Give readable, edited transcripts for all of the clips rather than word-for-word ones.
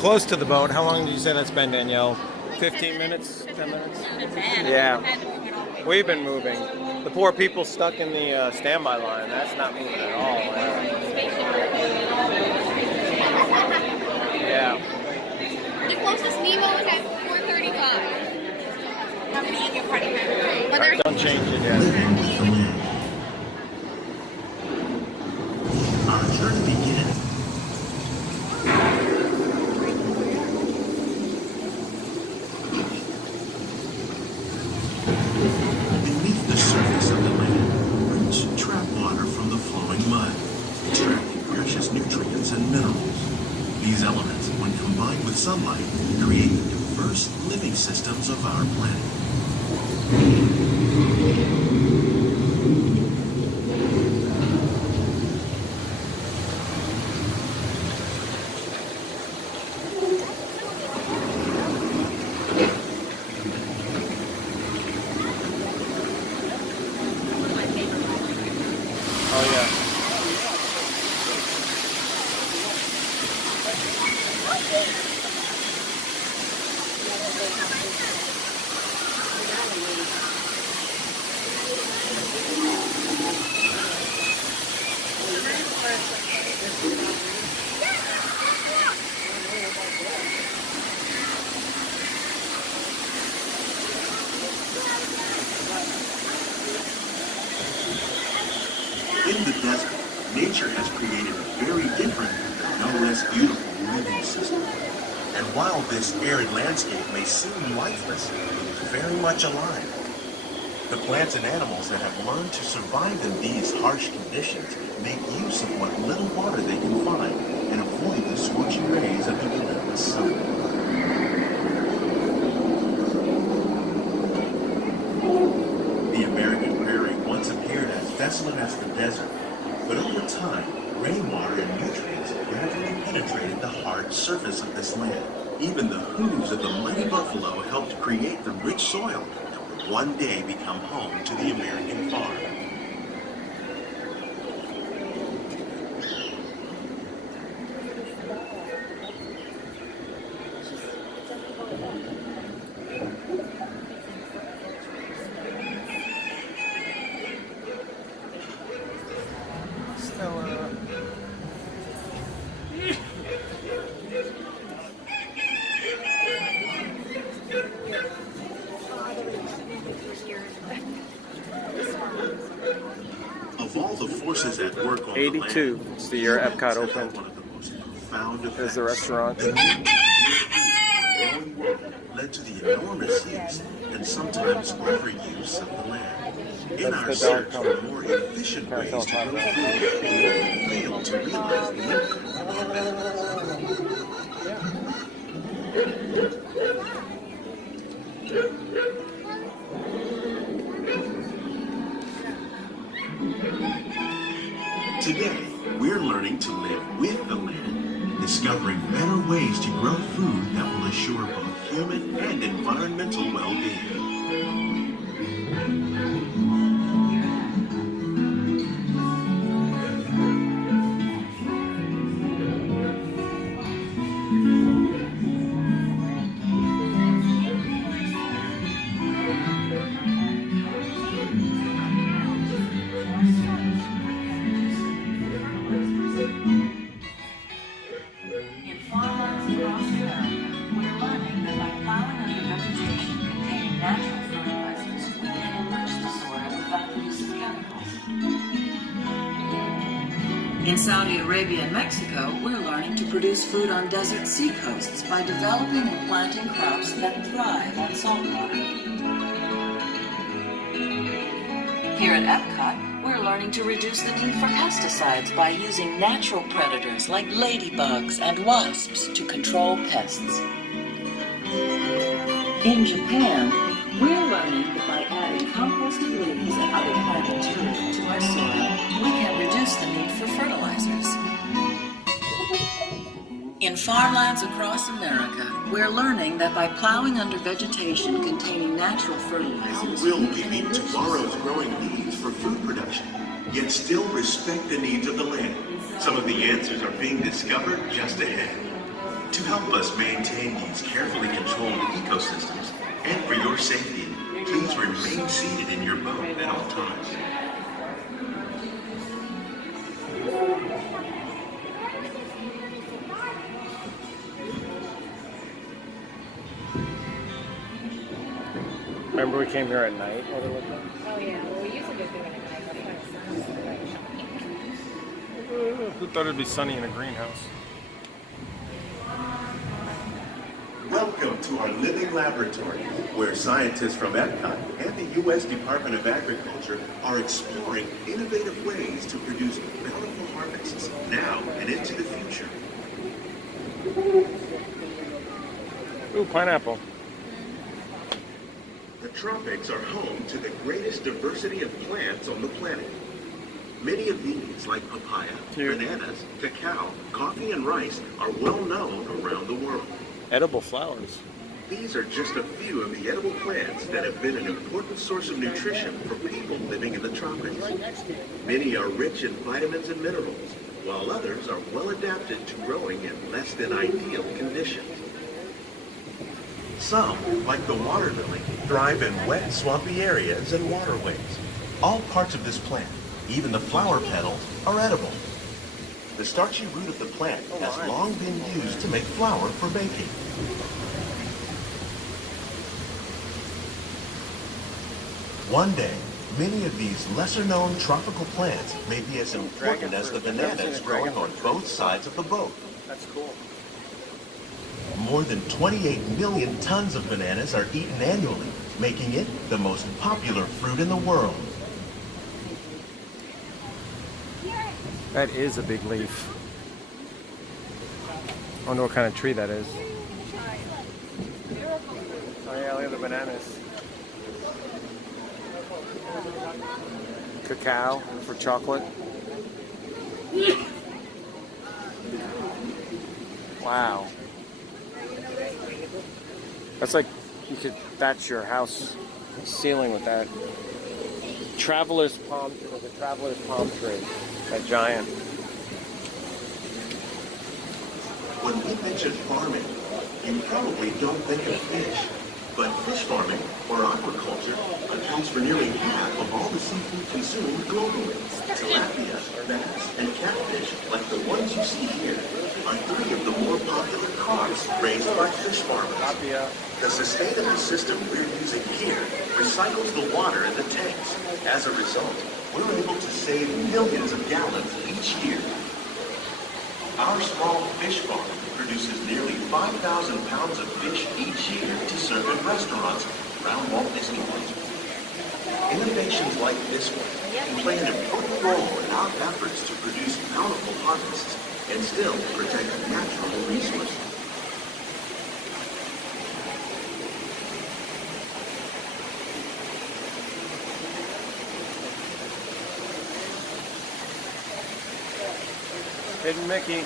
close to the boat. How long did you say that's been, Danielle? 15 minutes? 10 minutes? Yeah. We've been moving. The poor people stuck in the standby line. That's not moving at all. Yeah. The closest Nemo is at 4:35. How many in your party? Right, don't change it yet. Our journey begins. Beneath the surface of the land, roots trap water from the flowing mud, extracting precious nutrients and minerals. These elements, when combined with sunlight, create the diverse living systems of our planet. Oh, yeah. In the desert, nature has created a very different, no less beautiful living system. And while this arid landscape may seem lifeless, it's very much alive. The plants and animals that have learned to survive in these harsh conditions make use of what little water they can find and avoid the scorching rays of the relentless sun. The American prairie once appeared as desolate as the desert, but over time, rainwater and nutrients gradually penetrated the hard surface of this land. Even the hooves of the mighty buffalo helped create the rich soil that would one day become home to the American farm. Of all the forces at work on 82. the land, It's the year Epcot humans have opened. had one of the most profound There's the effects. restaurant. The growing world led to the enormous use and sometimes overuse of the land. In our That's the dog search for coming. more efficient ways to grow food, we often fail to realize the impact of our methods. Today, we're learning to live with the land, discovering better ways to grow food that will assure both human and environmental well-being. In farmlands across America, we're learning that by plowing under vegetation containing natural fertilizers, we can enrich the soil without the use of chemicals. In Saudi Arabia and Mexico, we're learning to produce food on desert seacoasts by developing and planting crops that thrive on salt water. Here at Epcot, we're learning to reduce the need for pesticides by using natural predators like ladybugs and wasps to control pests. In Japan, we're learning that by adding composted leaves and other plant material to our soil, we can reduce the need for fertilizers. In farmlands across America, we're learning that by plowing under vegetation containing natural How fertilizers, will we we can meet enrich tomorrow's growing needs for food production, yet still respect the needs of the land? Some of the answers are being discovered just ahead. To help us maintain these carefully controlled ecosystems, and for your safety, please remain seated in your boat at all times. Remember we came here at night overlooking? Oh yeah, well we usually just do it at night. That's when it sounds like shocking. Who thought it'd be sunny in a greenhouse? Welcome to our living laboratory, where scientists from Epcot and the U.S. Department of Agriculture are exploring innovative ways to produce bountiful harvests now and into the future. Ooh, pineapple. The tropics are home to the greatest diversity of plants on the planet. Many of these, like papaya, Cute. bananas, cacao, coffee, and rice, are well known around the world. Edible flowers. These are just a few of the edible plants that have been an important source of nutrition for people living in the tropics. Many are rich in vitamins and minerals, while others are well adapted to growing in less than ideal conditions. Some, like the water lily, thrive in wet, swampy areas and waterways. All parts of this plant, even the flower petals, are edible. The starchy root of the plant has long been used to make flour for baking. One day, many of these lesser-known tropical plants may be as important as the bananas growing on both sides of the boat. That's cool. More than 28 million tons of bananas are eaten annually, making it the most popular fruit in the world. That is a big leaf. I wonder what kind of tree that is. Oh yeah, look at the bananas. Cacao for chocolate. Wow. That's like you could thatch your house ceiling with that. Traveler's palm, there's a traveler's palm tree. That giant. When we mention farming, you probably don't think of fish. But fish farming, or aquaculture, accounts for nearly half of all the seafood consumed globally. Tilapia, bass, and catfish, like the ones you see here, are three of the more popular crops raised by fish farmers. Tilapia. The sustainable system we're using here recycles the water in the tanks. As a result, we're able to save millions of gallons each year. Our small fish farm produces nearly 5,000 pounds of fish each year to serve in restaurants around Walt Disney World. Innovations like this one can play an important role in our efforts to produce bountiful harvests and still protect natural resources. Hidden Mickey.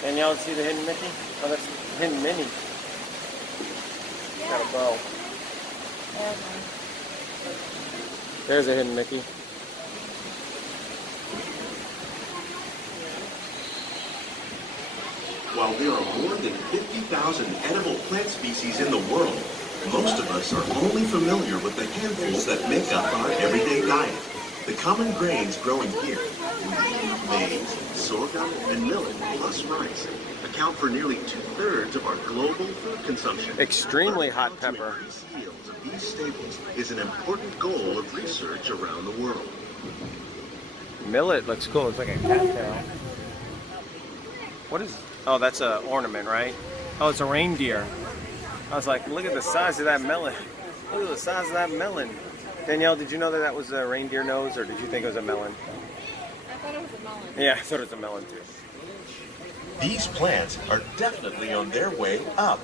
Can y'all see the Hidden Mickey? Oh, that's Hidden Minnie. Got a bow. There's a Hidden Mickey. While there are more than 50,000 edible plant species in the world, most of us are only familiar with the handfuls that make up our everyday diet. The common grains growing here, wheat, maize, sorghum, and millet, plus rice, account for nearly 2/3 of our global food consumption. Extremely hot To pepper. increase yields of these staples is an important goal of research around the world. Millet looks cool. It's like a cattail. What is? Oh, that's an ornament, right? Oh, it's a reindeer. I was like, look at the size of that melon. Look at the size of that melon. Danielle, did you know that that was a reindeer nose, or did you think it was a melon? I thought it was a melon. Yeah, I thought it was a melon too. These plants are definitely on their way up.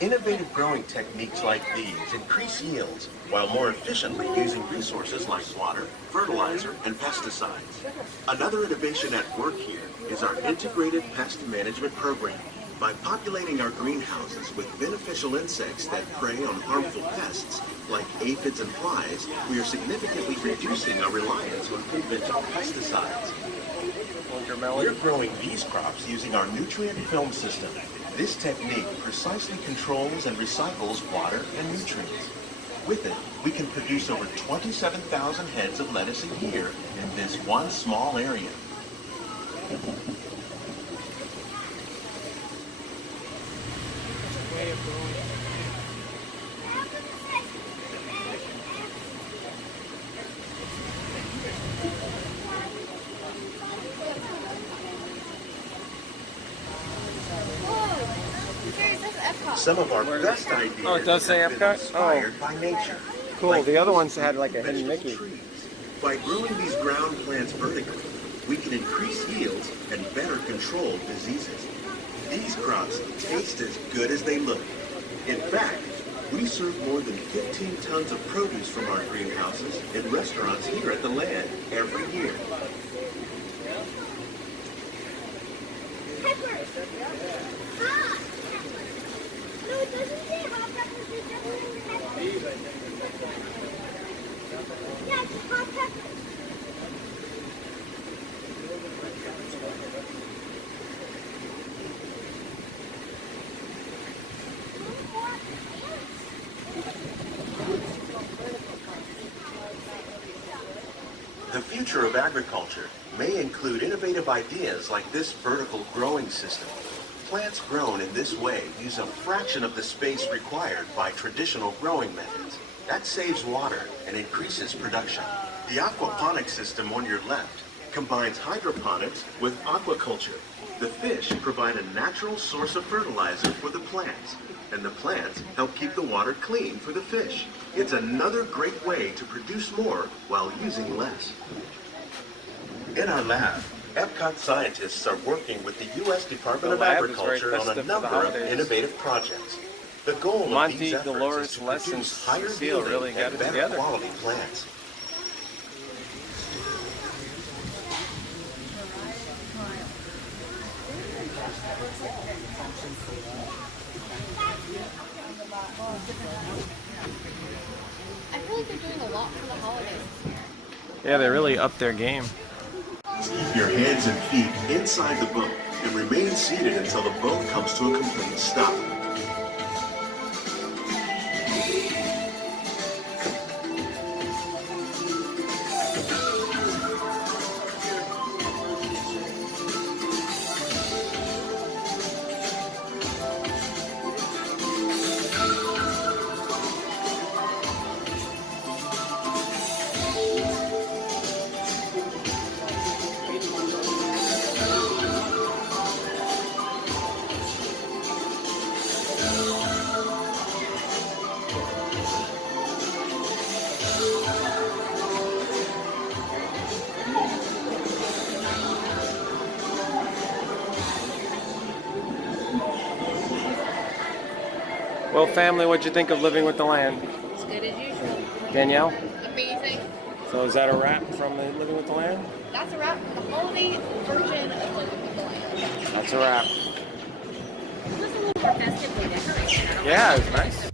Innovative growing techniques like these increase yields while more efficiently using resources like water, fertilizer, and pesticides. Another innovation at work here is our integrated pest management program. By populating our greenhouses with beneficial insects that prey on harmful pests, like aphids and flies, we are significantly reducing our reliance on conventional pesticides. Winter We're melon. growing these crops using our nutrient film system. This technique precisely controls and recycles water and nutrients. With it, we can produce over 27,000 heads of lettuce a year in this one small area. Here, it says Epcot. Some of our best ideas Oh, it does say have been Epcot? inspired by nature. Cool. Like The other ones had like a hidden vegetable Mickey. trees. By growing these ground plants vertically, we can increase yields and better control diseases. These crops taste as good as they look. In fact, we serve more than 15 tons of produce from our greenhouses in restaurants here at the land every year. Ah! No, it doesn't say hot peppers. It just says yeah, it's hot peppers. The future of agriculture may include innovative ideas like this vertical growing system. Plants grown in this way use a fraction of the space required by traditional growing methods. That saves water and increases production. The aquaponics system on your left combines hydroponics with aquaculture. The fish provide a natural source of fertilizer for the plants, and the plants help keep the water clean for the fish. It's another great way to produce more while using less. In our lab, Epcot scientists are working with the U.S. Department The of lab is Agriculture very on a festive for the number of holidays. innovative projects. The goal of Monty, these efforts Dolores, is to Les, and produce higher Cecile yielding really got and it better together. quality plants. I feel like they're doing a lot for the holidays. Yeah, they really upped their game. Keep your hands and feet inside the boat and remain seated until the boat comes to a complete stop. Well, family, what'd you think of Living with the Land? It's good as usual. Danielle? Amazing. So is that a wrap from the Living with the Land? That's a wrap for the holiday version of Living with the Land. That's a wrap. It was a little more festively decorated. Yeah, it was nice.